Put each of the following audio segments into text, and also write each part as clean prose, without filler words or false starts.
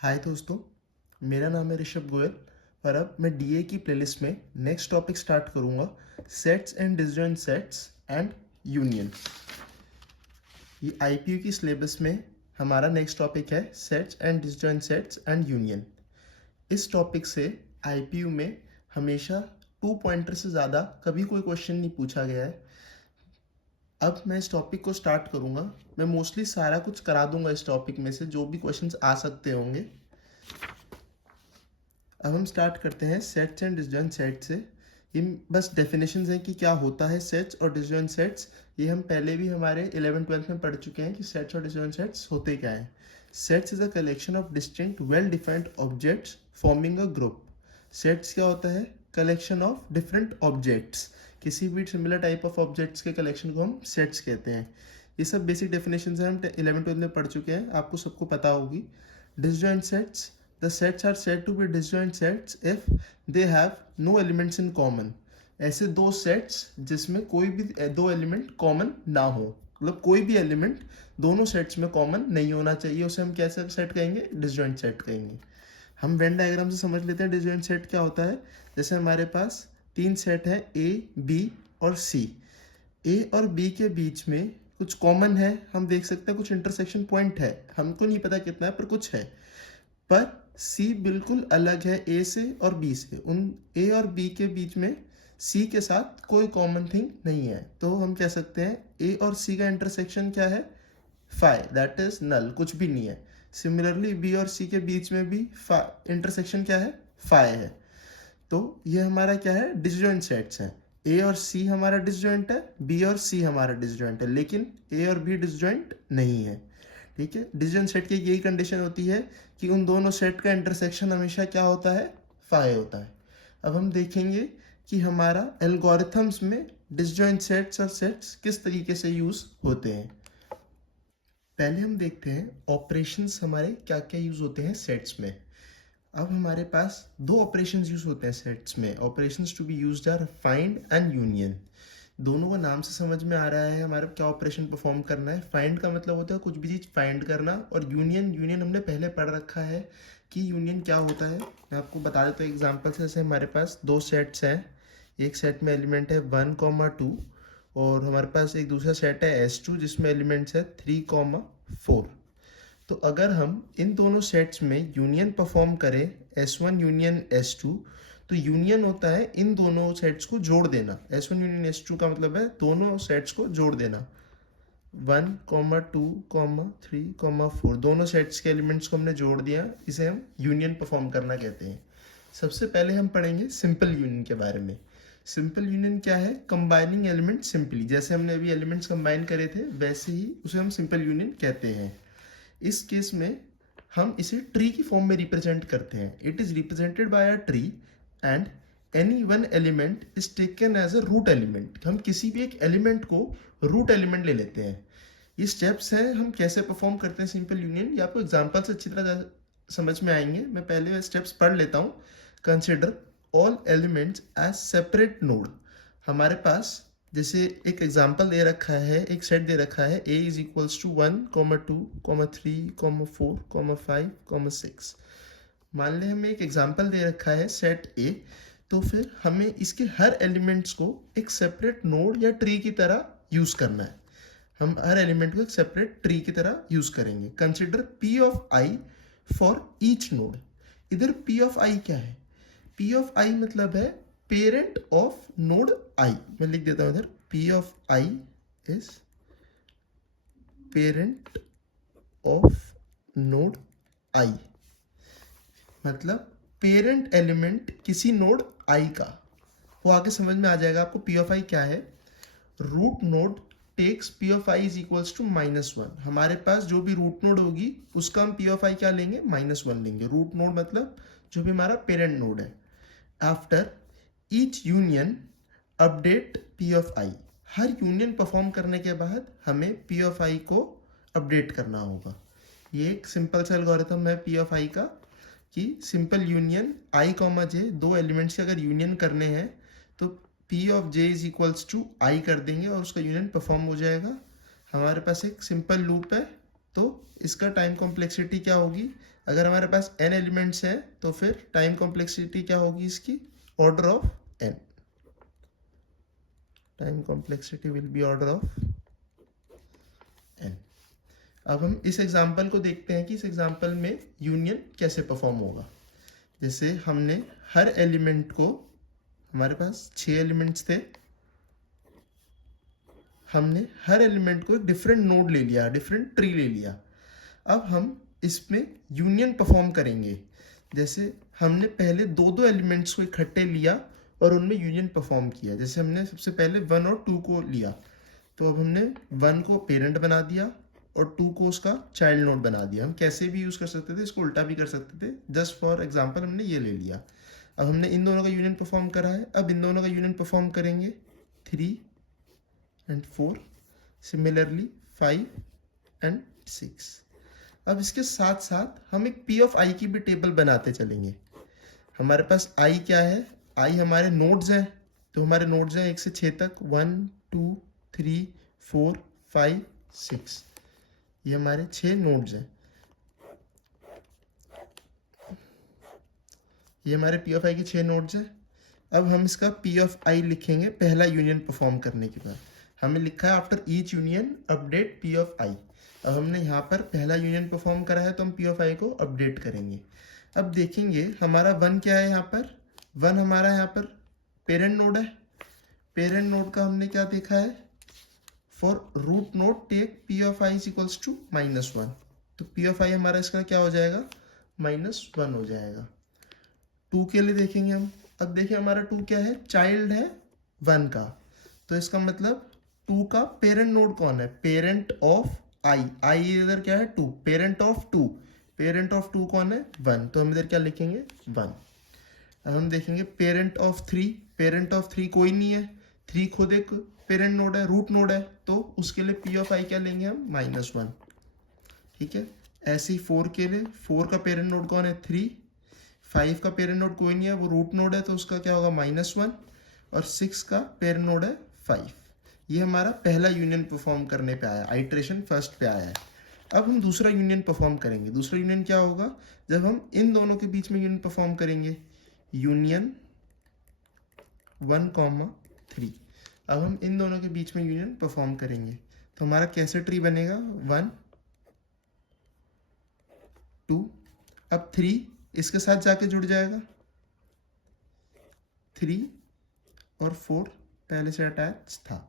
हाय दोस्तों, मेरा नाम है ऋषभ गोयल और अब मैं डीए की प्लेलिस्ट में नेक्स्ट टॉपिक स्टार्ट करूंगा, sets and disjoint sets and union. ये आईपीयू की सिलेबस में हमारा नेक्स्ट टॉपिक है sets and disjoint sets and union. इस टॉपिक से आईपीयू में हमेशा 2 पॉइंटर से ज़्यादा कभी कोई क्वेश्चन नहीं पूछा गया है। अब मैं इस टॉपिक को स्टार्ट करूंगा। मैं मोस्टली सारा कुछ करा दूंगा इस टॉपिक में से जो भी क्वेश्चंस आ सकते होंगे। अब हम स्टार्ट करते हैं सेट्स एंड डिसजॉइंट सेट से। ये बस डेफिनेशंस हैं कि क्या होता है सेट्स और डिसजॉइंट सेट्स। ये हम पहले भी हमारे 11th-12th में पढ़ चुके हैं कि सेट्स और डिसजॉइंट सेट्स होते क्या हैं। Sets is a collection of distinct well defined objects forming a group. Sets क्या होता है? Collection of different objects. किसी भी सिमिलर टाइप ऑफ ऑब्जेक्ट्स के कलेक्शन को हम सेट्स कहते हैं। ये सब बेसिक डेफिनेशंस हैं, हम 11th-12th में पढ़ चुके हैं, आपको सबको पता होगी। Disjoint sets, the sets are said to be disjoint sets if they have no elements in common। ऐसे दो सेट्स जिसमें कोई भी दो एलिमेंट कॉमन ना हो, मतलब कोई भी एलिमेंट दोनों सेट्स में कॉमन नहीं होना चाहिए, उसे हम कैसे सेट कहेंगे? डिसजॉइंट सेट कहेंगे। हम वेन डायग्राम से समझ लेते हैं डिसजॉइंट सेट क्या होता है। जैसे हमारे पास 3 सेट है ए, बी और सी। ए और बी के बीच में कुछ कॉमन है, हम देख सकते हैं कुछ इंटरसेक्शन पॉइंट है, हमको नहीं पता कितना है पर कुछ है। पर सी बिल्कुल अलग है ए से और बी से। उन ए और बी के बीच में सी के साथ कोई कॉमन थिंग नहीं है, तो हम कह सकते हैं ए और सी का इंटरसेक्शन क्या है? फाई, दैट इज नल, कुछ भी नहीं है। सिमिलरली बी और सी के बीच में भी इंटरसेक्शन क्या है? फाई है। तो ये हमारा क्या है? डिसजॉइंट सेट्स हैं। ए और सी हमारा डिसजॉइंट है, बी और सी हमारा डिसजॉइंट है, लेकिन ए और बी डिसजॉइंट नहीं है। ठीक है, डिसजॉइंट सेट की यही कंडीशन होती है कि उन दोनों सेट का इंटरसेक्शन हमेशा क्या होता है? फाई होता है। अब हम देखेंगे कि हमारा एल्गोरिथम्स में डिसजॉइंट सेट्स और सेट्स किस तरीके से यूज होते हैं। पहले हम देखते हैं ऑपरेशंस हमारे क्या क्या यूज होते हैं सेट्स में। अब हमारे पास दो ऑपरेशंस यूज होते हैं सेट्स में। Operations to be used are find and union. दोनों का नाम से समझ में आ रहा है हमारा क्या ऑपरेशन परफॉर्म करना है। फाइंड का मतलब होता है कुछ भी चीज़ फाइंड करना, और यूनियन हमने पहले पढ़ रखा है कि यूनियन क्या होता है। मैं आपको बता देता हूँ एग्जांपल से। जैसे हमारे पास दो सेट्स हैं, एक सेट में एलिमेंट है 1, 2 और हमारे पास एक दूसरा सेट है S2 जिसमें एलिमेंट्स है 3, 4। तो अगर हम इन दोनों सेट्स में यूनियन परफॉर्म करें, S1 यूनियन S2, तो यूनियन होता है इन दोनों सेट्स को जोड़ देना। S1 यूनियन S2 का मतलब है दोनों सेट्स को जोड़ देना। 1, 2, 3, 4 दोनों सेट्स के एलिमेंट्स को हमने जोड़ दिया, इसे हम यूनियन परफॉर्म करना कहते हैं। सबसे पहले हम पढ़ेंगे सिंपल यूनियन के बारे में। सिंपल यूनियन क्या है? Combining element simply. जैसे हमने अभी एलिमेंट्स कंबाइन करे थे वैसे ही उसे हम सिंपल यूनियन कहते हैं। इस केस में हम इसे ट्री की फॉर्म में रिप्रेजेंट करते हैं। It is represented by a tree and any one element is taken as a root element. हम किसी भी एक एलिमेंट को रूट एलिमेंट ले लेते हैं। ये स्टेप्स हैं हम कैसे परफॉर्म करते हैं सिंपल यूनियन। ये आपको एग्जांपल से अच्छी तरह समझ में आएंगे। मैं पहले स्टेप्स पढ़ लेता हूँ। Consider all elements as separate node. हमारे पास जैसे एक एग्जांपल दे रखा है, एक सेट दे रखा है a इज इक्वल्स टू 1, 2, 3, 4, 5, 6। मान लें हमें एक एग्जांपल दे रखा है सेट a, तो फिर हमें इसके हर एलिमेंट्स को एक सेपरेट नोड या ट्री की तरह यूज करना है। हम हर एलिमेंट को एक सेपरेट ट्री की तरह यूज करेंगे। Consider p of i for each node. इधर p ऑफ i क्या है? p ऑफ i मतलब है पेरेंट ऑफ नोड i। मैं लिख देता हूं इधर, p of i is parent of node i। मतलब पेरेंट एलिमेंट किसी नोड i का। वो आगे समझ में आ जाएगा आपको p ऑफ i क्या है। Root node takes p of i is equals to -1। हमारे पास जो भी रूट नोड होगी उसका हम p ऑफ i क्या लेंगे? -1 लेंगे। रूट नोड मतलब जो भी हमारा पेरेंट नोड है। After each union update p of i। Her union perform करने के बाद हमें p ऑफ i को अपडेट करना होगा। ये एक सिंपल सा एल्गोरिथम है p ऑफ i का, कि सिंपल यूनियन i, j दो एलिमेंट्स के अगर यूनियन करने हैं तो p of j is equals to i कर देंगे और उसका यूनियन परफॉर्म हो जाएगा। हमारे पास एक सिंपल लूप है तो इसका टाइम कॉम्प्लेक्सिटी क्या होगी, अगर हमारे पास n एलिमेंट्स है तो फिर टाइम कॉम्प्लेक्सिटी क्या होगी इसकी, order of n, time complexity will be order of n। अब हम इस एग्जांपल को देखते हैं कि इस एग्जांपल में यूनियन कैसे परफॉर्म होगा। जैसे हमने हर एलिमेंट को, हमारे पास 6 एलिमेंट्स थे, हमने हर एलिमेंट को एक डिफरेंट नोड ले लिया, डिफरेंट ट्री ले लिया। अब हम इसमें यूनियन परफॉर्म करेंगे। जैसे हमने पहले दो दो एलिमेंट्स को इकट्ठे लिया और उनमें यूनियन परफॉर्म किया। जैसे हमने सबसे पहले 1 और 2 को लिया, तो अब हमने 1 को पेरेंट बना दिया और 2 को उसका चाइल्ड नोड बना दिया। हम कैसे भी यूज़ कर सकते थे, इसको उल्टा भी कर सकते थे, जस्ट फॉर एग्जांपल हमने ये ले लिया। अब हमने इन दोनों का यूनियन परफॉर्म करा है, अब इन दोनों का यूनियन परफॉर्म करेंगे 3 and 4, सिमिलरली 5 and 6। अब इसके साथ साथ हम एक P of I की भी टेबल बनाते चलेंगे। हमारे पास I क्या है, I हमारे नोड्स हैं, तो हमारे नोड्स हैं 1 से 6 तक, 1 2 3 4 5 6, ये हमारे 6 नोड्स हैं। ये हमारे P of I के 6 नोड्स हैं। अब हम इसका P of I लिखेंगे पहला यूनियन परफॉर्म करने के बाद। हमें लिखा है after each union update P of I। अब हमने यहाँ पर पहला यूनियन परफॉर्म करा है तो हम P of I को अपडेट करेंगे। अब देखेंगे हमारा 1 क्या है, यहाँ पर 1 हमारा यहाँ पर पेरेंट नोड है। पेरेंट नोड का हमने क्या देखा है, for root node take P of I is equals to -1, तो P of I हमारा इसका क्या हो जाएगा, -1 हो जाएगा। 2 के लिए देखेंगे हम। अब देखिए हमारा 2 क्या है, चाइल्ड है 1 का, तो इसका मतलब 2 का पेरेंट नोड कौन है, पेरेंट ऑफ I इधर क्या है 2, पेरेंट ऑफ 2, पेरेंट ऑफ 2 कौन है 1, तो हम इधर क्या लिखेंगे 1। अब हम देखेंगे पेरेंट ऑफ 3, पेरेंट ऑफ 3 कोई नहीं है, 3 खुद एक पेरेंट नोड है, रूट नोड है, तो उसके लिए P of I क्या लेंगे हम, -1। ठीक है, ऐसे ही 4 के लिए, 4 का पेरेंट नोड कौन है 3, 5 का पेरेंट नोड कोई नहीं है, वो रूट नोड है, तो उसका क्या होगा -1, और 6 का पेरेंट नोड है 5। ये हमारा पहला यूनियन परफॉर्म करने पे आया, आइट्रेशन फर्स्ट पे आया है। अब हम दूसरा यूनियन परफॉर्म करेंगे। दूसरा यूनियन क्या होगा, जब हम इन दोनों के बीच में यूनियन परफॉर्म करेंगे, यूनियन 1, 3। अब हम इन दोनों के बीच में यूनियन परफॉर्म करेंगे, तो हमारा कैसे ट्री बनेगा, 1 2, अब 3 इसके साथ जाके जुड़ जाएगा, 3 और 4 पहले से अटैच था।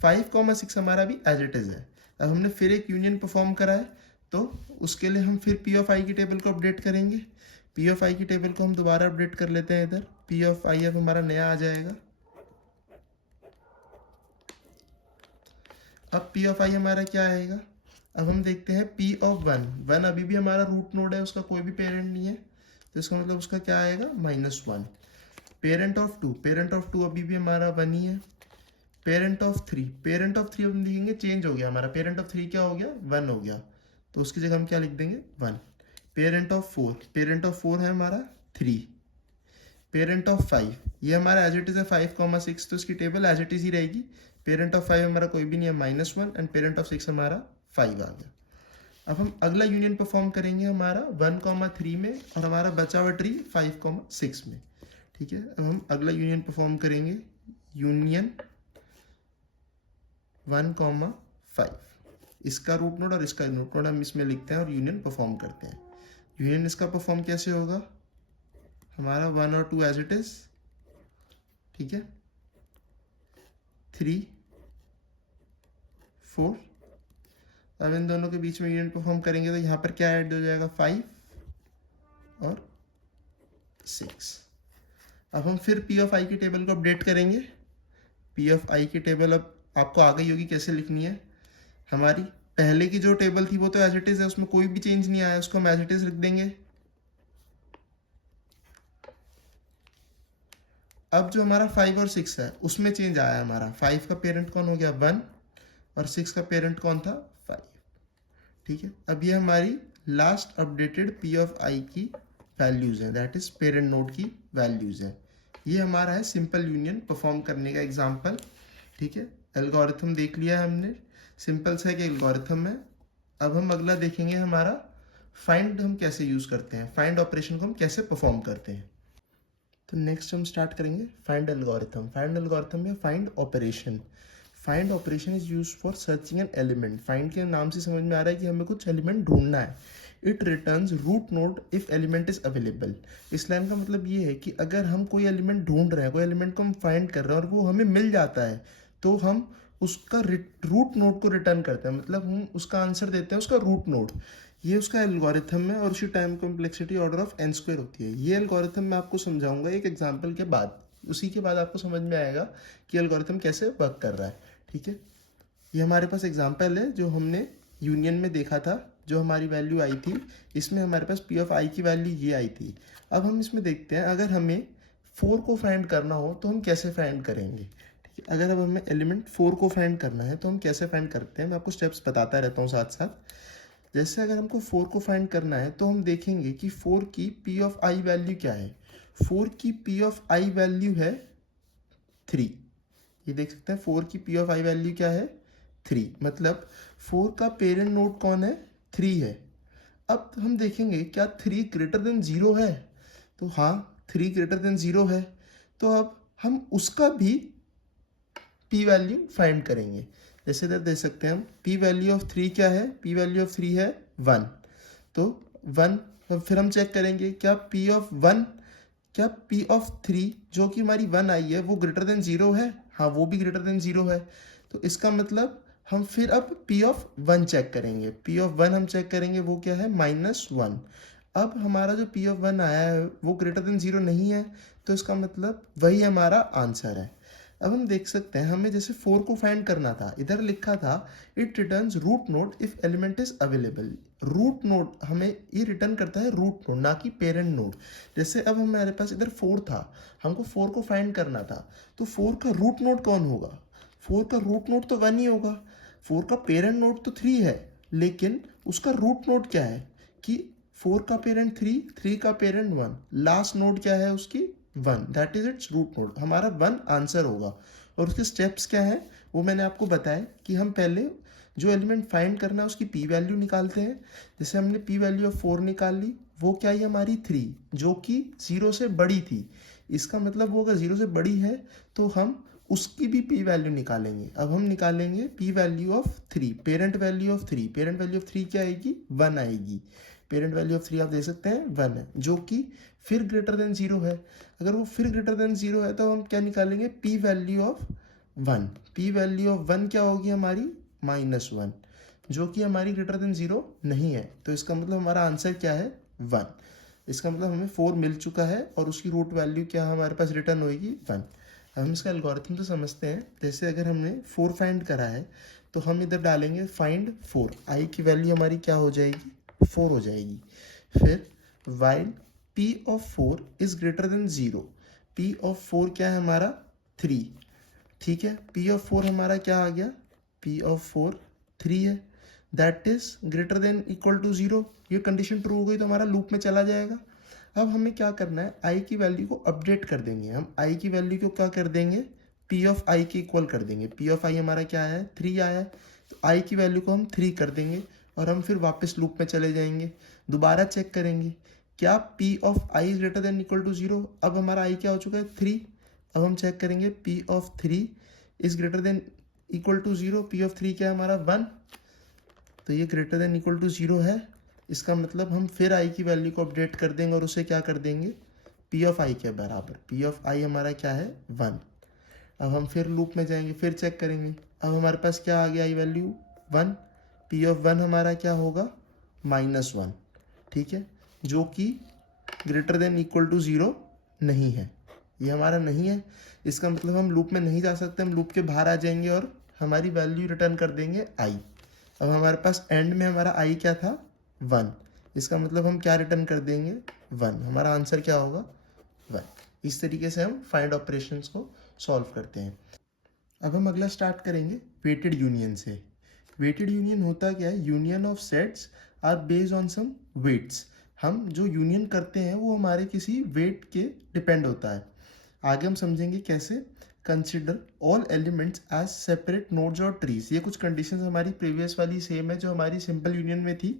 5, 6 हमारा भी एज इट इज है। अब हमने फिर एक यूनियन परफॉर्म करा है, तो उसके लिए हम फिर P of I की टेबल को अपडेट करेंगे। P of I की टेबल को हम दोबारा अपडेट कर लेते हैं इधर। P of I अब हमारा नया आ जाएगा। अब P of I हमारा क्या आएगा, अब हम देखते हैं P of 1 अभी भी हमारा रूट नोड है, उसका कोई भी पेरेंट नहीं है, तो इसका मतलब उसका क्या आएगा, -1। पेरेंट ऑफ 2, पेरेंट ऑफ 2 अभी भी हमारा 1 ही है। पेरेंट ऑफ 3, पेरेंट ऑफ 3 हम देखेंगे चेंज हो गया, हमारा पेरेंट ऑफ 3 क्या हो गया, 1 हो गया, तो उसकी जगह हम क्या लिख देंगे 1। पेरेंट ऑफ 4, पेरेंट ऑफ 4 है हमारा 3। पेरेंट ऑफ 5, ये हमारा एज इट इज है 5, 6, तो इसकी टेबल एज इट इज ही रहेगी। पेरेंट ऑफ 5 हमारा कोई भी नहीं है, -1, एंड पेरेंट ऑफ 6 हमारा 5 आ गया। अब हम अगला यूनियन परफॉर्म करेंगे हमारा 1, 3 में, और हमारा बचा हुआ ट्री 5, 6 में। ठीक है, अब हम अगला यूनियन परफॉर्म करेंगे, यूनियन 1, 5। इसका रूट नोड और इसका रूट नोड हम इसमें लिखते हैं और यूनियन परफॉर्म करते हैं। यूनियन इसका परफॉर्म कैसे होगा, हमारा 1 और 2 एज इट इज, ठीक है, 3, 4। अब इन दोनों के बीच में यूनियन परफॉर्म करेंगे तो यहाँ पर क्या ऐड हो जाएगा, 5 और 6। अब हम फिर P of I की टेबल को अपडेट करेंगे। P of I की टेबल अब आपको आ गई होगी कैसे लिखनी है। हमारी पहले की जो टेबल थी वो तो एज इट इज है, उसमें कोई भी चेंज नहीं आया, उसको हम एज इट इज लिख देंगे। अब जो हमारा 5 और 6 है उसमें चेंज आया हमारा। 5 का पेरेंट कौन हो गया 1, और 6 का पेरेंट कौन था 5। ठीक है, अब ये हमारी last updated P of I की वैल्यूज है, दैट इज पेरेंट नोड की वैल्यूज है। ये हमारा है सिंपल यूनियन परफॉर्म करने का एग्जांपल। ठीक है, एल्गोरिथम देख लिया है हमने, सिंपल सा एक एल्गोरिथम है, अब हम अगला देखेंगे हमारा फाइंड हम कैसे यूज करते हैं, फाइंड ऑपरेशन को हम कैसे परफॉर्म करते हैं। तो नेक्स्ट हम स्टार्ट करेंगे फाइंड एल्गोरिथम। फाइंड एल्गोरिथम या find operation. Find operation is use for searching an element. Find के नाम से समझ में आ रहा है कि हमें कुछ एलिमेंट ढूंढना है। It returns root node if element is available. इस लाइन का मतलब ये है कि अगर हम कोई एलिमेंट ढूंढ रहे हैं, कोई एलिमेंट को हम फाइंड कर रहे हैं और वो हमें मिल जाता है, तो हम उसका रूट नोड को रिटर्न करते हैं, मतलब हम उसका आंसर देते हैं उसका रूट नोड। ये उसका एल्गोरिथम है और उसी time complexity order of n square होती है। ये एल्गोरिथम मैं आपको समझाऊंगा एक एग्जांपल के बाद, उसी के बाद आपको समझ में आएगा कि एल्गोरिथम कैसे वर्क कर रहा है। ठीक है, ये हमारे पास एग्जांपल है जो हमने यूनियन में देखा था, जो हमारी वैल्यू आई थी, इसमें हमारे पास पी ऑफ आई की वैल्यू ये आई थी। अब हम इसमें देखते हैं अगर हमें 4 को फाइंड करना हो तो हम कैसे फाइंड करेंगे। ठीक है, अगर अब हमें एलिमेंट 4 को फाइंड करना है तो हम कैसे फाइंड करते हैं, मैं आपको स्टेप्स बताता रहता हूँ साथ साथ। जैसे अगर हमको 4 को फाइंड करना है तो हम देखेंगे कि 4 की पी ऑफ आई वैल्यू क्या है। 4 की पी ऑफ आई वैल्यू है 3। ये देख सकते हैं 4 की पी ऑफ आई वैल्यू क्या है 3, मतलब 4 का पेरेंट नोड कौन है 3 है। अब हम देखेंगे क्या 3 ग्रेटर देन 0 है, तो हाँ 3 ग्रेटर देन 0 है। तो अब हम उसका भी पी वैल्यू फाइंड करेंगे। जैसे इधर देख सकते हैं हम पी वैल्यू ऑफ 3 क्या है, पी वैल्यू ऑफ 3 है 1। तो 1, फिर हम चेक करेंगे क्या पी ऑफ 1, क्या पी ऑफ 3 जो कि हमारी 1 आई है वो ग्रेटर देन 0 है, हाँ वो भी ग्रेटर देन 0 है। तो इसका मतलब हम फिर अब पी ऑफ 1 चेक करेंगे। पी ऑफ 1 हम चेक करेंगे वो क्या है -1। अब हमारा जो पी ऑफ 1 आया है वो ग्रेटर देन 0 नहीं है, तो इसका मतलब वही हमारा आंसर है। अब हम देख सकते हैं हमें जैसे 4 को फाइंड करना था, इधर लिखा था it returns root node if element is available. Root node हमें ये रिटर्न करता है रूट नोड, ना कि पेरेंट नोड। जैसे अब हमारे पास इधर 4 था, हमको 4 को फाइंड करना था, तो 4 का रूट नोड कौन होगा, 4 का रूट नोड तो 1 ही होगा। 4 का पेरेंट नोड तो 3 है, लेकिन उसका रूट नोड क्या है कि 4 का पेरेंट 3, 3 का पेरेंट 1, लास्ट नोड क्या है उसकी 1, that is its root node. हमारा 1 आंसर होगा। और उसके स्टेप्स क्या है वो मैंने आपको बताया कि हम पहले जो एलिमेंट फाइंड करना है उसकी पी वैल्यू निकालते हैं। जैसे हमने पी वैल्यू ऑफ 4 निकाल ली, वो क्या है हमारी 3, जो कि 0 से बड़ी थी। इसका मतलब वो अगर 0 से बड़ी है तो हम उसकी भी पी वैल्यू निकालेंगे। अब हम निकालेंगे P value of 3, parent value of 3। Parent value of 3 क्या आएगी 1 आएगी। पेरेंट वैल्यू ऑफ 3 आप देख सकते हैं 1 है, जो कि फिर ग्रेटर देन 0 है। अगर वो फिर ग्रेटर देन 0 है तो हम क्या निकालेंगे P value of 1। P value of 1 क्या होगी हमारी -1, जो कि हमारी ग्रेटर देन 0 नहीं है। तो इसका मतलब हमारा आंसर क्या है 1। इसका मतलब हमें 4 मिल चुका है और उसकी रूट वैल्यू क्या हमारे पास रिटर्न होगी 1। अब हम इसका एल्गोरिथम तो समझते हैं। जैसे अगर हमने 4 फाइंड करा है तो हम इधर डालेंगे फाइंड 4। आई की वैल्यू हमारी क्या हो जाएगी 4 हो जाएगी। फिर while P of 4 is greater than 0। P of 4 क्या है हमारा 3, ठीक है। P ऑफ 4 हमारा क्या आ गया, P ऑफ 4 3 है, that is greater than equal to 0। ये कंडीशन ट्रू हो गई तो हमारा लूप में चला जाएगा। अब हमें क्या करना है, i की वैल्यू को अपडेट कर देंगे। हम i की वैल्यू को क्या कर देंगे P ऑफ i के इक्वल कर देंगे। P ऑफ i हमारा क्या आया है 3 आया है, तो i की वैल्यू को हम 3 कर देंगे और हम फिर वापस लूप में चले जाएंगे। दोबारा चेक करेंगे क्या P of i is greater than equal to 0। अब हमारा i क्या हो चुका है 3। अब हम चेक करेंगे P of 3 is greater than equal to 0। P of 3 क्या है हमारा 1, तो ये ग्रेटर देन इक्वल टू 0 है। इसका मतलब हम फिर i की वैल्यू को अपडेट कर देंगे और उसे क्या कर देंगे P ऑफ i के बराबर। P ऑफ i हमारा क्या है 1। अब हम फिर लूप में जाएंगे, फिर चेक करेंगे। अब हमारे पास क्या आ गया i वैल्यू 1। P ऑफ 1 हमारा क्या होगा -1, ठीक है, जो कि ग्रेटर देन इक्वल टू 0 नहीं है। ये हमारा नहीं है, इसका मतलब हम लूप में नहीं जा सकते, हम लूप के बाहर आ जाएंगे और हमारी वैल्यू रिटर्न कर देंगे i। अब हमारे पास एंड में हमारा i क्या था 1, इसका मतलब हम क्या रिटर्न कर देंगे 1। हमारा आंसर क्या होगा 1। इस तरीके से हम फाइंड ऑपरेशंस को सॉल्व करते हैं। अब हम अगला स्टार्ट करेंगे वेटेड यूनियन से। वेटेड यूनियन होता क्या है, union of sets are based on some weights. हम जो यूनियन करते हैं वो हमारे किसी वेट के डिपेंड होता है। आगे हम समझेंगे कैसे। Consider all elements as separate nodes और ट्रीज। ये कुछ कंडीशंस हमारी प्रीवियस वाली सेम है जो हमारी सिंपल यूनियन में थी।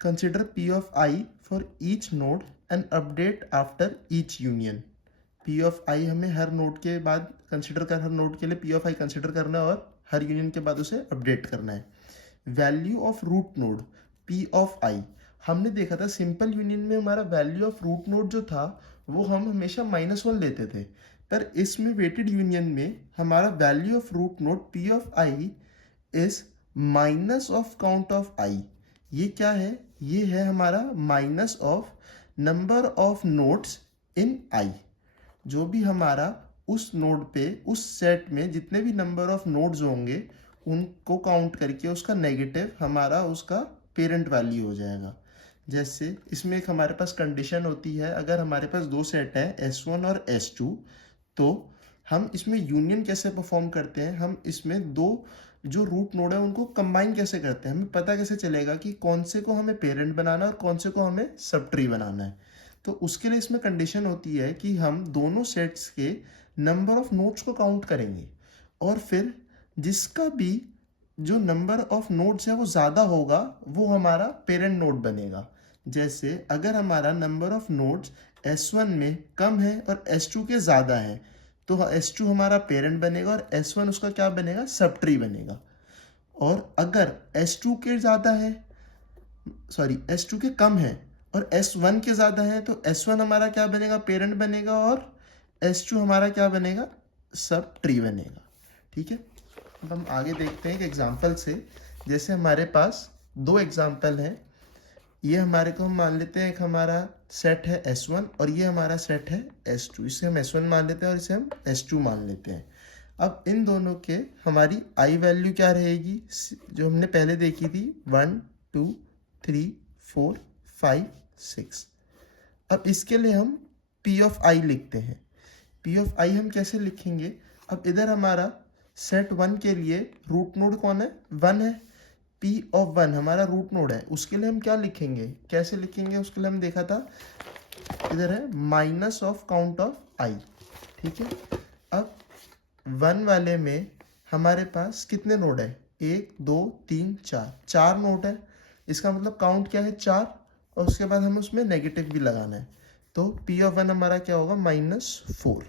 Consider P of I for each node and update after each union. P of I हमें हर नोड के बाद हर नोड के लिए पी ऑफ आई कंसिडर करना है और हर यूनियन के बाद उसे अपडेट करना है। Value of root node P of I, हमने देखा था सिंपल यूनियन में हमारा वैल्यू ऑफ रूट नोड जो था वो हम हमेशा -1 लेते थे, पर इसमें वेटेड यूनियन में हमारा value of root node P of I is minus of count of I. ये क्या है? ये है हमारा minus of number of nodes in I. जो भी हमारा उस नोड पे उस सेट में जितने भी नंबर ऑफ नोड्स होंगे उनको काउंट करके उसका नेगेटिव हमारा उसका पेरेंट वैल्यू हो जाएगा। जैसे इसमें एक हमारे पास कंडीशन होती है, अगर हमारे पास दो सेट है S1 और S2, तो हम इसमें यूनियन कैसे परफॉर्म करते हैं? हम इसमें दो जो रूट नोड है उनको कंबाइन कैसे करते हैं? हमें पता कैसे चलेगा कि कौन से को हमें पेरेंट बनाना है और कौन से को हमें सब ट्री बनाना है? तो उसके लिए इसमें कंडीशन होती है कि हम दोनों सेट्स के नंबर ऑफ नोड्स को काउंट करेंगे और फिर जिसका भी जो नंबर ऑफ नोड्स है वो ज़्यादा होगा वो हमारा पेरेंट नोड बनेगा। जैसे अगर हमारा नंबर ऑफ नोड्स S1 में कम है और S2 के ज़्यादा है तो S2 हमारा पेरेंट बनेगा और S1 उसका क्या बनेगा? सब ट्री बनेगा। और अगर S2 के ज़्यादा है, S2 के कम है और S1 के ज़्यादा है तो S1 हमारा क्या बनेगा? पेरेंट बनेगा और S2 हमारा क्या बनेगा? सब ट्री बनेगा। ठीक है, अब हम आगे देखते हैं एक एग्जांपल से। जैसे हमारे पास दो एग्जांपल हैं, ये हमारे को हम मान लेते हैं, एक हमारा सेट है S1 और ये हमारा सेट है S2। इसे हम S1 मान लेते हैं और इसे हम S2 मान लेते हैं। अब इन दोनों के हमारी आई वैल्यू क्या रहेगी जो हमने पहले देखी थी? 1 2 3 4 5 6। अब इसके लिए हम P ऑफ आई लिखते हैं। P ऑफ आई हम कैसे लिखेंगे? अब इधर हमारा सेट 1 के लिए रूट नोड कौन है? 1 है। P ऑफ 1 हमारा रूट नोड है, उसके लिए हम क्या लिखेंगे, कैसे लिखेंगे? उसके लिए हम देखा था, इधर है माइनस ऑफ काउंट ऑफ आई। ठीक है, अब 1 वाले में हमारे पास कितने नोड है? 1 2 3 4, 4 नोड है। इसका मतलब काउंट क्या है? 4, और उसके बाद हमें उसमें नेगेटिव भी लगाना है। तो P ऑफ 1 हमारा क्या होगा? -4।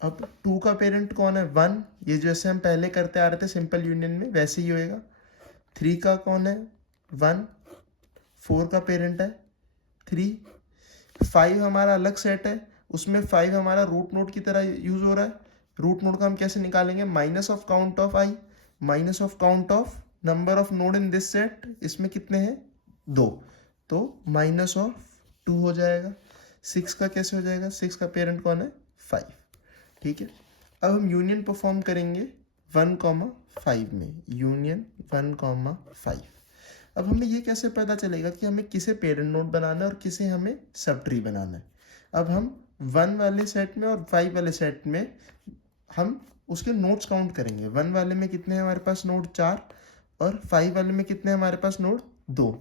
अब 2 का पेरेंट कौन है? 1। ये जैसे हम पहले करते आ रहे थे सिंपल यूनियन में वैसे ही होएगा। 3 का कौन है? 1। 4 का पेरेंट है 3। 5 हमारा अलग सेट है, उसमें 5 हमारा रूट नोड की तरह यूज हो रहा है। रूट नोड का हम कैसे निकालेंगे? Minus of count of I, minus of count of number of node in this set. इसमें कितने हैं? 2, तो माइनस ऑफ 2 हो जाएगा। 6 का कैसे हो जाएगा? 6 का पेरेंट कौन है? 5। ठीक है, अब हम यूनियन परफॉर्म करेंगे 1,5 में। यूनियन 1,5। अब हमें ये कैसे पता चलेगा कि हमें किसे पेरेंट नोड बनाना है और किसे हमें सब ट्री बनाना है? अब हम 1 वाले सेट में और 5 वाले सेट में हम उसके नोड्स काउंट करेंगे। 1 वाले में कितने हैं हमारे पास? नोड 4। और 5 वाले में कितने हैं हमारे पास? नोड 2।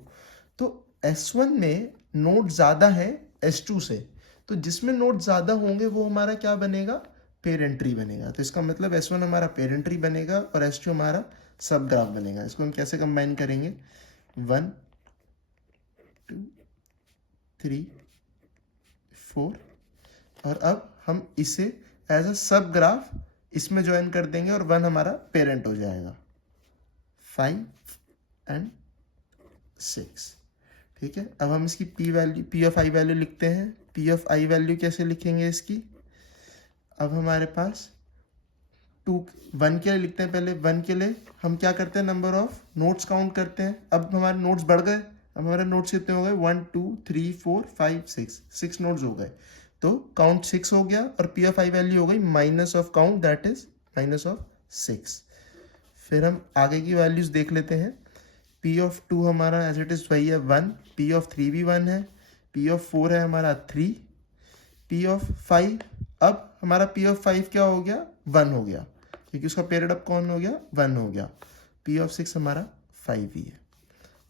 तो S1 में नोड ज़्यादा है S2 से, तो जिसमें नोड ज़्यादा होंगे वो हमारा क्या बनेगा? पेरेंट ट्री बनेगा। तो इसका मतलब S1 हमारा पेरेंट ट्री बनेगा और S2 हमारा सब ग्राफ बनेगा। इसको हम कैसे कंबाइन करेंगे? 1 2 3 4, और अब हम इसे एज अ सब ग्राफ इसमें ज्वाइन कर देंगे और 1 हमारा पेरेंट हो जाएगा। 5 एंड 6। ठीक है, अब हम इसकी P ऑफ आई वैल्यू लिखते हैं। P ऑफ आई वैल्यू कैसे लिखेंगे इसकी? अब हमारे पास 1 के लिए लिखते हैं। पहले 1 के लिए हम क्या करते हैं? नंबर ऑफ नोट्स काउंट करते हैं। अब हमारे नोट्स बढ़ गए। अब हमारे नोट्स कितने हो गए? 1 2 3 4 5 6 नोट्स हो गए। तो काउंट 6 हो गया और P ऑफ आई वैल्यू हो गई minus of count, that is minus of 6। फिर हम आगे की वैल्यूज देख लेते हैं। P ऑफ 2 हमारा एज इट इज वही है 1। P ऑफ 3 भी 1 है। P ऑफ 4 है हमारा 3। P ऑफ 5, अब हमारा P ऑफ 5 क्या हो गया? 1 हो गया, क्योंकि उसका पेरियड अब कौन हो गया? 1 हो गया। P ऑफ 6 हमारा 5 ही है।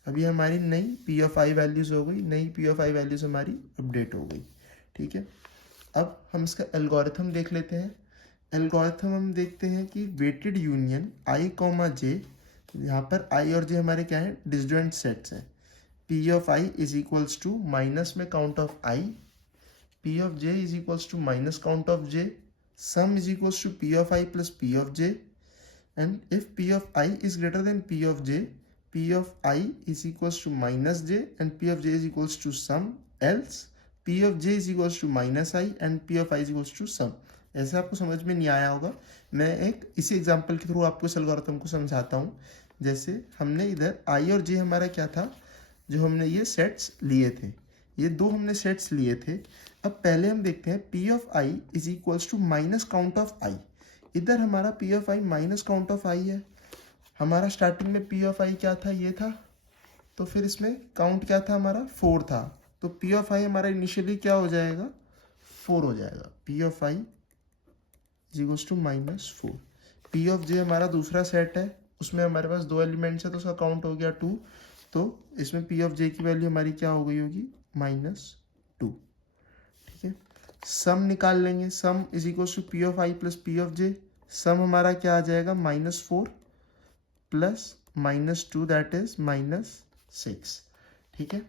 अभी हमारी नई P ऑफ आई वैल्यूज हो गई, नई P ऑफ आई वैल्यूज हमारी अपडेट हो गई। ठीक है, अब हम इसका एल्गोरिथम देख लेते हैं। एल्गोरिथम हम देखते हैं कि weighted union I comma J, यहाँ पर आई और जे हमारे क्या है, डिसजॉइंट सेट्स हैं। P of I is equals to minus में count of I, P of J is equals to minus count of J, sum is equals to P of I plus P of J, and if p of I is greater than p of j, p of I is equals to minus j and p of j is equals to sum, else p of j is equals to minus I and p of I is equals to sum। ऐसे आपको समझ में नहीं आया होगा, मैं एक इसी एग्जांपल के थ्रू आपको इस एल्गोरिथम को समझाता हूँ। जैसे हमने इधर I और J हमारा क्या था, जो हमने ये सेट्स लिए थे, ये दो हमने सेट्स लिए थे। अब पहले हम देखते हैं p of I is equals to minus count of I। इधर हमारा P of I minus count of I है, हमारा स्टार्टिंग में पी ऑफ आई क्या था, ये था, तो फिर इसमें काउंट क्या था हमारा, 4 था, तो पी ऑफ आई हमारा इनिशियली क्या हो जाएगा, 4 हो जाएगा। P of I is equals to -4। P of J हमारा दूसरा सेट है, उसमें हमारे पास 2 एलिमेंट्स है तो उसका काउंट हो गया 2, तो इसमें पी ऑफ जे की वैल्यू हमारी क्या हो गई होगी, -2। ठीक है, सम निकाल लेंगे, sum is equal to P of I plus P of J, sum हमारा क्या आ जाएगा, -4 प्लस -2 दैट इज -6। ठीक है,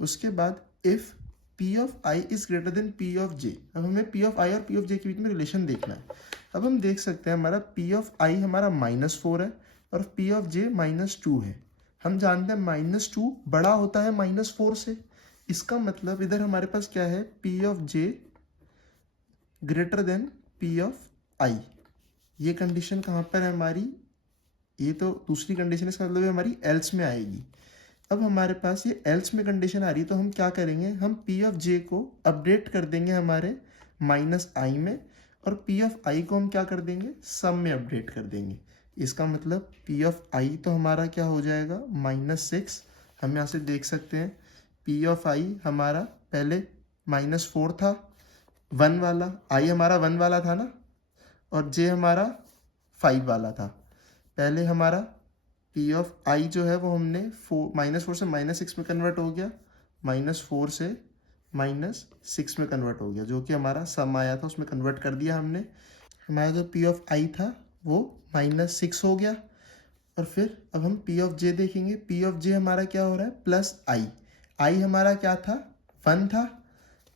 उसके बाद if P of I is greater than P of J, अब हमें पी ऑफ आई और पी ऑफ जे के बीच में रिलेशन देखना है। अब हम देख सकते हैं हमारा पी ऑफ आई हमारा -4 है और पी ऑफ जे -2 है। हम जानते हैं -2 बड़ा होता है -4 से, इसका मतलब इधर हमारे पास क्या है, P of J greater than P of I. ये कंडीशन कहाँ पर है हमारी, ये तो दूसरी कंडीशन है, इसका मतलब ये हमारी एल्स में आएगी। अब हमारे पास ये एल्स में कंडीशन आ रही है, तो हम क्या करेंगे, हम पी ऑफ जे को अपडेट कर देंगे हमारे -i में, और पी ऑफ आई को हम क्या कर देंगे, सम में अपडेट कर देंगे। इसका मतलब पी ऑफ आई तो हमारा क्या हो जाएगा, -6। हम यहाँ से देख सकते हैं पी ऑफ आई हमारा पहले -4 था, 1 वाला, आई हमारा 1 वाला था ना, और जे हमारा 5 वाला था। पहले हमारा पी ऑफ आई जो है वो हमने -4 से -6 में कन्वर्ट हो गया, -4 से -6 में कन्वर्ट हो गया, जो कि हमारा सम आया था उसमें कन्वर्ट कर दिया हमने। हमारा जो पी ऑफ आई था वो -6 हो गया, और फिर अब हम पी ऑफ जे देखेंगे, पी ऑफ जे हमारा क्या हो रहा है, +i। आई हमारा क्या था, 1 था,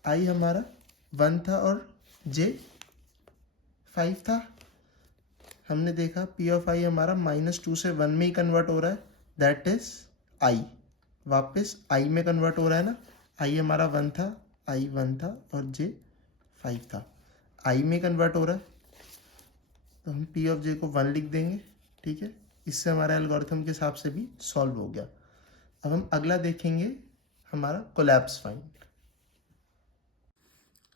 आई हमारा 1 था और जे 5 था। हमने देखा पी ऑफ आई हमारा -2 से 1 में ही कन्वर्ट हो रहा है, दैट इज आई, वापस आई में कन्वर्ट हो रहा है ना, आई हमारा 1 था, आई 1 था और जे 5 था, आई में कन्वर्ट हो रहा है, तो हम पी ऑफ जे को 1 लिख देंगे। ठीक है, इससे हमारा एल्गोरिथम के हिसाब से भी सॉल्व हो गया। अब हम अगला देखेंगे हमारा कोलैप्स फाइंड।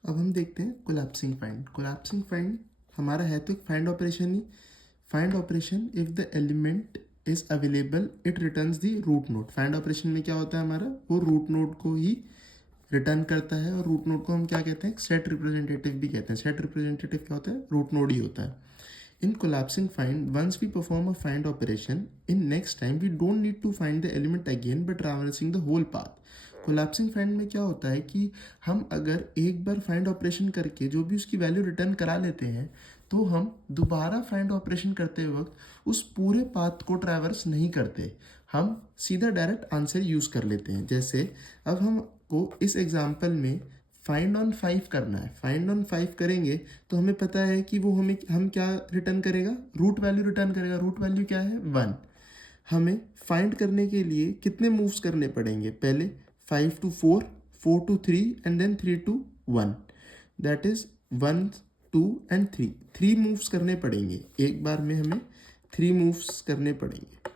अब हम देखते हैं कोलैप्सिंग फाइंड। कोलैप्सिंग फाइंड हमारा है तो एक फाइंड ऑपरेशन ही, find operation if the element is available it returns the root node. Find operation में क्या होता है हमारा, वो रूट नोड को ही रिटर्न करता है, और रूट नोड को हम क्या कहते हैं, सेट रिप्रेजेंटेटिव भी कहते हैं। सेट रिप्रेजेंटेटिव क्या होता है, रूट नोड ही होता है। In collapsing find, once we perform a find operation, in next time we don't need to find the element again but traversing the whole path. Collapsing find में क्या होता है कि हम अगर एक बार फाइंड ऑपरेशन करके जो भी उसकी वैल्यू रिटर्न करा लेते हैं, तो हम दोबारा फाइंड ऑपरेशन करते वक्त उस पूरे पाथ को ट्रैवर्स नहीं करते, हम सीधा डायरेक्ट आंसर यूज़ कर लेते हैं। जैसे अब हमको इस एग्जांपल में फाइंड ऑन 5 करना है, फाइंड ऑन 5 करेंगे तो हमें पता है कि वो हम क्या रिटर्न करेगा, रूट वैल्यू रिटर्न करेगा। रूट वैल्यू क्या है, 1। हमें फाइंड करने के लिए कितने मूव्स करने पड़ेंगे, पहले 5 to 4, 4 to 3 and then 3 to 1, that is 1, 2 and 3। 3 moves करने पड़ेंगे, एक बार में हमें 3 मूव्स करने पड़ेंगे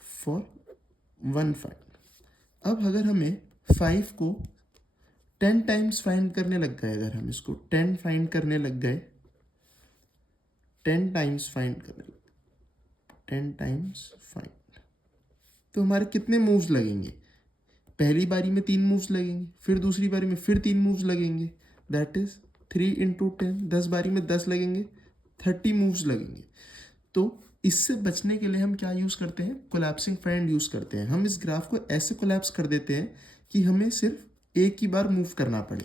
फॉर 1 फाइंड। अब अगर हमें 5 को 10 टाइम्स फाइंड करने लग गए, अगर हम इसको 10 फाइंड करने लग गए, 10 टाइम्स फाइंड करने लग गए, 10 टाइम्स फाइंड, तो हमारे कितने मूव्स लगेंगे, पहली बारी में 3 मूव्स लगेंगे, फिर दूसरी बारी में फिर 3 मूव्स लगेंगे, दैट इज 3 into 10, 10 बारी में 10 लगेंगे, 30 मूव्स लगेंगे। तो इससे बचने के लिए हम क्या यूज़ करते हैं, कोलैप्सिंग फाइंड यूज़ करते हैं। हम इस ग्राफ को ऐसे कोलैप्स कर देते हैं कि हमें सिर्फ एक ही बार मूव करना पड़े।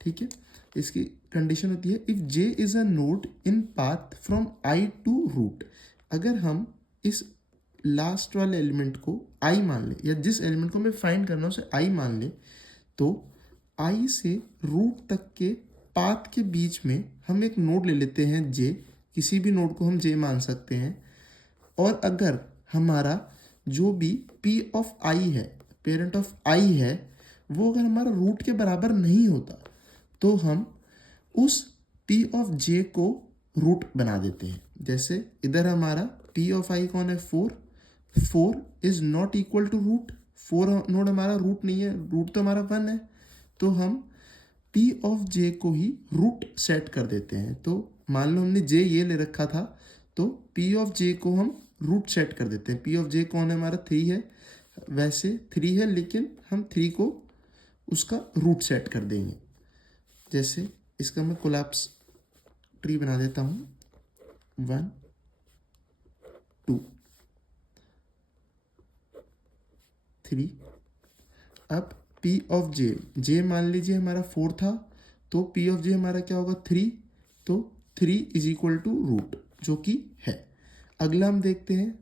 ठीक है, इसकी कंडीशन होती है if J is a node in path from I to root. अगर हम इस लास्ट वाले एलिमेंट को आई मान ले, या जिस एलिमेंट को हमें फाइंड करना है उसे आई मान ले, तो आई से रूट तक के पाथ के बीच में हम एक नोड ले लेते हैं जे, किसी भी नोड को हम जे मान सकते हैं। और अगर हमारा जो भी पी ऑफ आई है, पेरेंट ऑफ आई है, वो अगर हमारा रूट के बराबर नहीं होता तो हम उस पी ऑफ जे को रूट बना देते हैं। जैसे इधर हमारा पी ऑफ आई कौन है, 4 is not equal to root, 4 node हमारा रूट नहीं है, रूट तो हमारा 1 है, तो हम पी ऑफ जे को ही रूट सेट कर देते हैं। तो मान लो हमने जे ये ले रखा था, तो पी ऑफ जे को हम रूट सेट कर देते हैं। पी ऑफ जे कौन है हमारा, 3 है, वैसे 3 है लेकिन हम 3 को उसका रूट सेट कर देंगे। जैसे इसका मैं कोलैप्स ट्री बना देता हूँ, 1 2 3। अब P ऑफ जे मान लीजिए हमारा 4 था, तो P ऑफ जे हमारा क्या होगा, 3, तो 3 इज इक्वल टू रूट, जो कि है। अगला हम देखते हैं,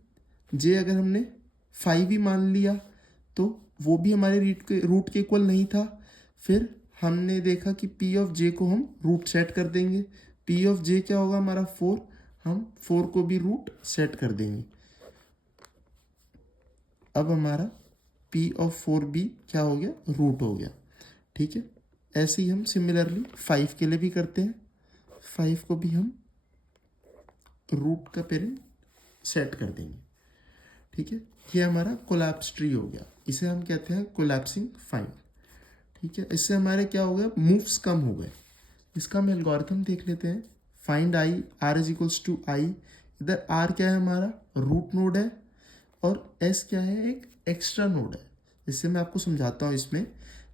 जे अगर हमने 5 ही मान लिया तो वो भी हमारे रूट के इक्वल नहीं था। फिर हमने देखा कि P ऑफ जे को हम रूट सेट कर देंगे। P ऑफ जे क्या होगा हमारा 4, हम 4 को भी रूट सेट कर देंगे। अब हमारा P ऑफ 4 भी क्या हो गया, रूट हो गया। ठीक है, ऐसे ही हम सिमिलरली 5 के लिए भी करते हैं। 5 को भी हम रूट का पेरेंट सेट कर देंगे। ठीक है, ये हमारा कोलैप्स ट्री हो गया, इसे हम कहते हैं कोलैप्सिंग फाइंड। ठीक है, इससे हमारे क्या हो गया, मूव्स कम हो गए। इसका हम एल्गोरिथम देख लेते हैं। Find I, R is equals to I. इधर आर क्या है हमारा, रूट नोड है, और एस क्या है, एक एक्स्ट्रा नोड है। इससे मैं आपको समझाता हूँ। इसमें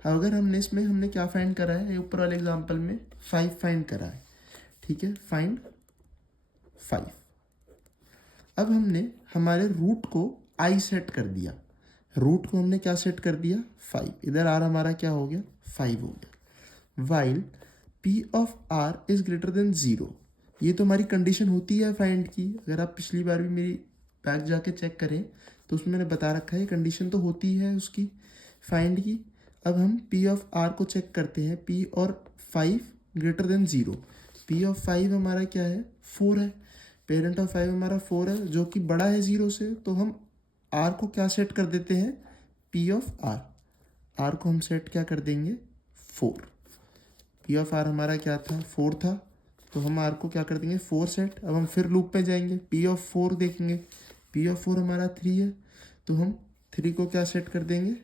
अगर हमने क्या फाइंड करा है, ये ऊपर वाले एग्जांपल में 5 फाइंड करा है। ठीक है, फाइंड 5। अब हमने हमारे रूट को आई सेट कर दिया, रूट को हमने क्या सेट कर दिया, 5। इधर आर हमारा क्या हो गया, 5 हो गया। While P of R is greater than 0, ये तो हमारी कंडीशन होती है फाइंड की। अगर आप पिछली बार भी मेरी बैक जाके चेक करें तो उसमें मैंने बता रखा है, कंडीशन तो होती है उसकी फाइंड की। अब हम पी ऑफ आर को चेक करते हैं, पी और 5 ग्रेटर देन 0। पी ऑफ 5 हमारा क्या है, 4 है, पेरेंट ऑफ 5 हमारा 4 है, जो कि बड़ा है 0 से, तो हम आर को क्या सेट कर देते हैं, पी ऑफ आर। आर को हम सेट क्या कर देंगे, 4। पी ऑफ आर हमारा क्या था, 4 था, तो हम आर को क्या कर देंगे, 4 सेट। अब हम फिर लूप में जाएंगे, पी ऑफ 4 देखेंगे, पी ऑफ 4 हमारा 3 है, तो हम 3 को क्या सेट कर देंगे,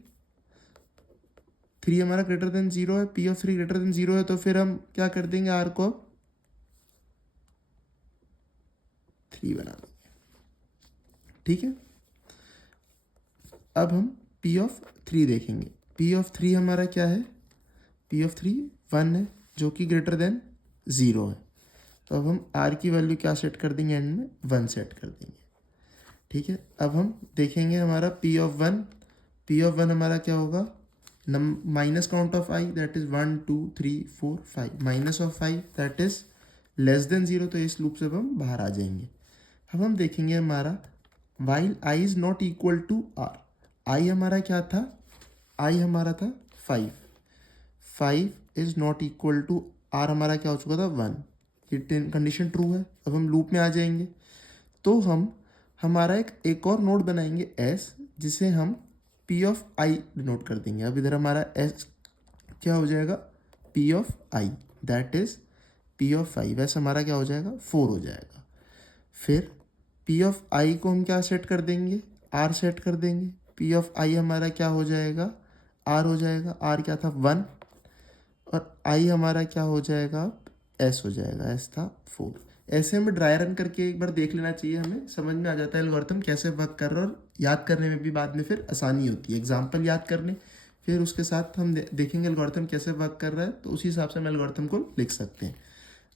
3 हमारा ग्रेटर देन 0 है, पी ऑफ 3 ग्रेटर देन 0 है, तो फिर हम क्या कर देंगे, आर को 3 बना देंगे। ठीक है, अब हम पी ऑफ 3 देखेंगे। पी ऑफ 3 हमारा क्या है, पी ऑफ 3 1 है, जो कि ग्रेटर देन 0 है, तो अब हम आर की वैल्यू क्या सेट कर देंगे, एंड में 1 सेट कर देंगे। ठीक है, अब हम देखेंगे हमारा पी ऑफ 1 हमारा क्या होगा, minus count of I, that is 1 2 3 4 5, minus of 5 that is less than 0, तो इस लूप से हम बाहर आ जाएंगे। अब हम देखेंगे हमारा while I is not equal to R. I हमारा क्या था, आई हमारा था 5 is not equal to R, हमारा क्या हो चुका था, 1। ये कंडीशन ट्रू है। अब हम लूप में आ जाएंगे, तो हम हमारा एक और नोड बनाएंगे एस, जिसे हम पी ऑफ आई डिनोट कर देंगे। अब इधर हमारा एस क्या हो जाएगा, P of I, that is P of 5, S हमारा क्या हो जाएगा, 4 हो जाएगा। फिर पी ऑफ आई को हम क्या सेट कर देंगे, आर सेट कर देंगे। पी ऑफ आई हमारा क्या हो जाएगा, आर हो जाएगा। आर क्या था, 1, और आई हमारा क्या हो जाएगा, एस हो जाएगा, एस था 4। ऐसे हमें ड्राई रन करके एक बार देख लेना चाहिए, हमें समझ में आ जाता है एल्गोरिथम कैसे वर्क कर रहा है, और याद करने में भी बाद में फिर आसानी होती है। एग्जाम्पल याद करने, फिर उसके साथ हम देखेंगे एल्गोरिथम कैसे वर्क कर रहा है, तो उसी हिसाब से हम एल्गोरिथम को लिख सकते हैं।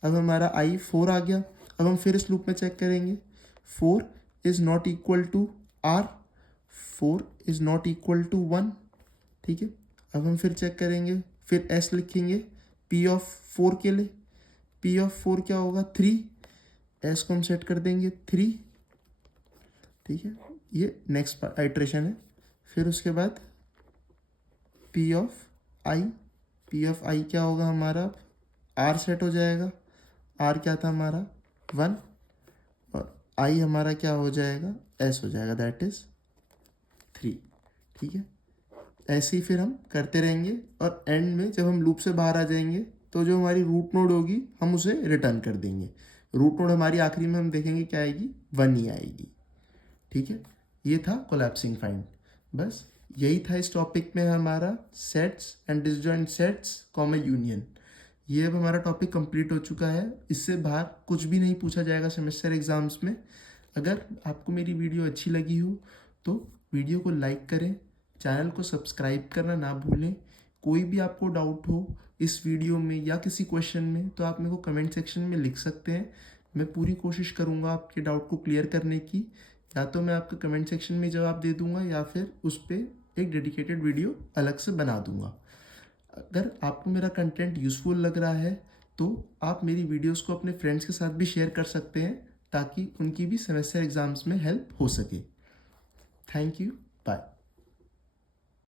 अब हमारा आई 4 आ गया। अब हम फिर इस लूप में चेक करेंगे, 4 is not equal to R, 4 is not equal to 1। ठीक है, अब हम फिर चेक करेंगे, फिर एस लिखेंगे, पी ऑफ 4 के लिए पी ऑफ 4 क्या होगा 3, एस को हम सेट कर देंगे 3, ठीक है, ये नेक्स्ट आइट्रेशन है। फिर उसके बाद पी ऑफ आई क्या होगा हमारा, आर सेट हो जाएगा, आर क्या था हमारा 1, और आई हमारा क्या हो जाएगा एस हो जाएगा, दैट इज 3, ठीक है। ऐसे ही फिर हम करते रहेंगे और एंड में जब हम लूप से बाहर आ जाएंगे तो जो हमारी रूट नोड होगी हम उसे रिटर्न कर देंगे। रूट नोड हमारी आखिरी में हम देखेंगे क्या आएगी, 1 ही आएगी, ठीक है। ये था कोलैप्सिंग फाइंड। बस यही था इस टॉपिक में हमारा sets and disjoint sets comma union. ये अब हमारा टॉपिक कंप्लीट हो चुका है। इससे बाहर कुछ भी नहीं पूछा जाएगा सेमेस्टर एग्जाम्स में। अगर आपको मेरी वीडियो अच्छी लगी हो तो वीडियो को लाइक करें, चैनल को सब्सक्राइब करना ना भूलें। कोई भी आपको डाउट हो इस वीडियो में या किसी क्वेश्चन में तो आप मेरे को कमेंट सेक्शन में लिख सकते हैं। मैं पूरी कोशिश करूँगा आपके डाउट को क्लियर करने की। या तो मैं आपके कमेंट सेक्शन में जवाब दे दूँगा या फिर उस पर एक डेडिकेटेड वीडियो अलग से बना दूँगा। अगर आपको मेरा कंटेंट यूज़फुल लग रहा है तो आप मेरी वीडियोस को अपने फ्रेंड्स के साथ भी शेयर कर सकते हैं ताकि उनकी भी सेमेस्टर एग्ज़ाम्स में हेल्प हो सके। Thank you, bye.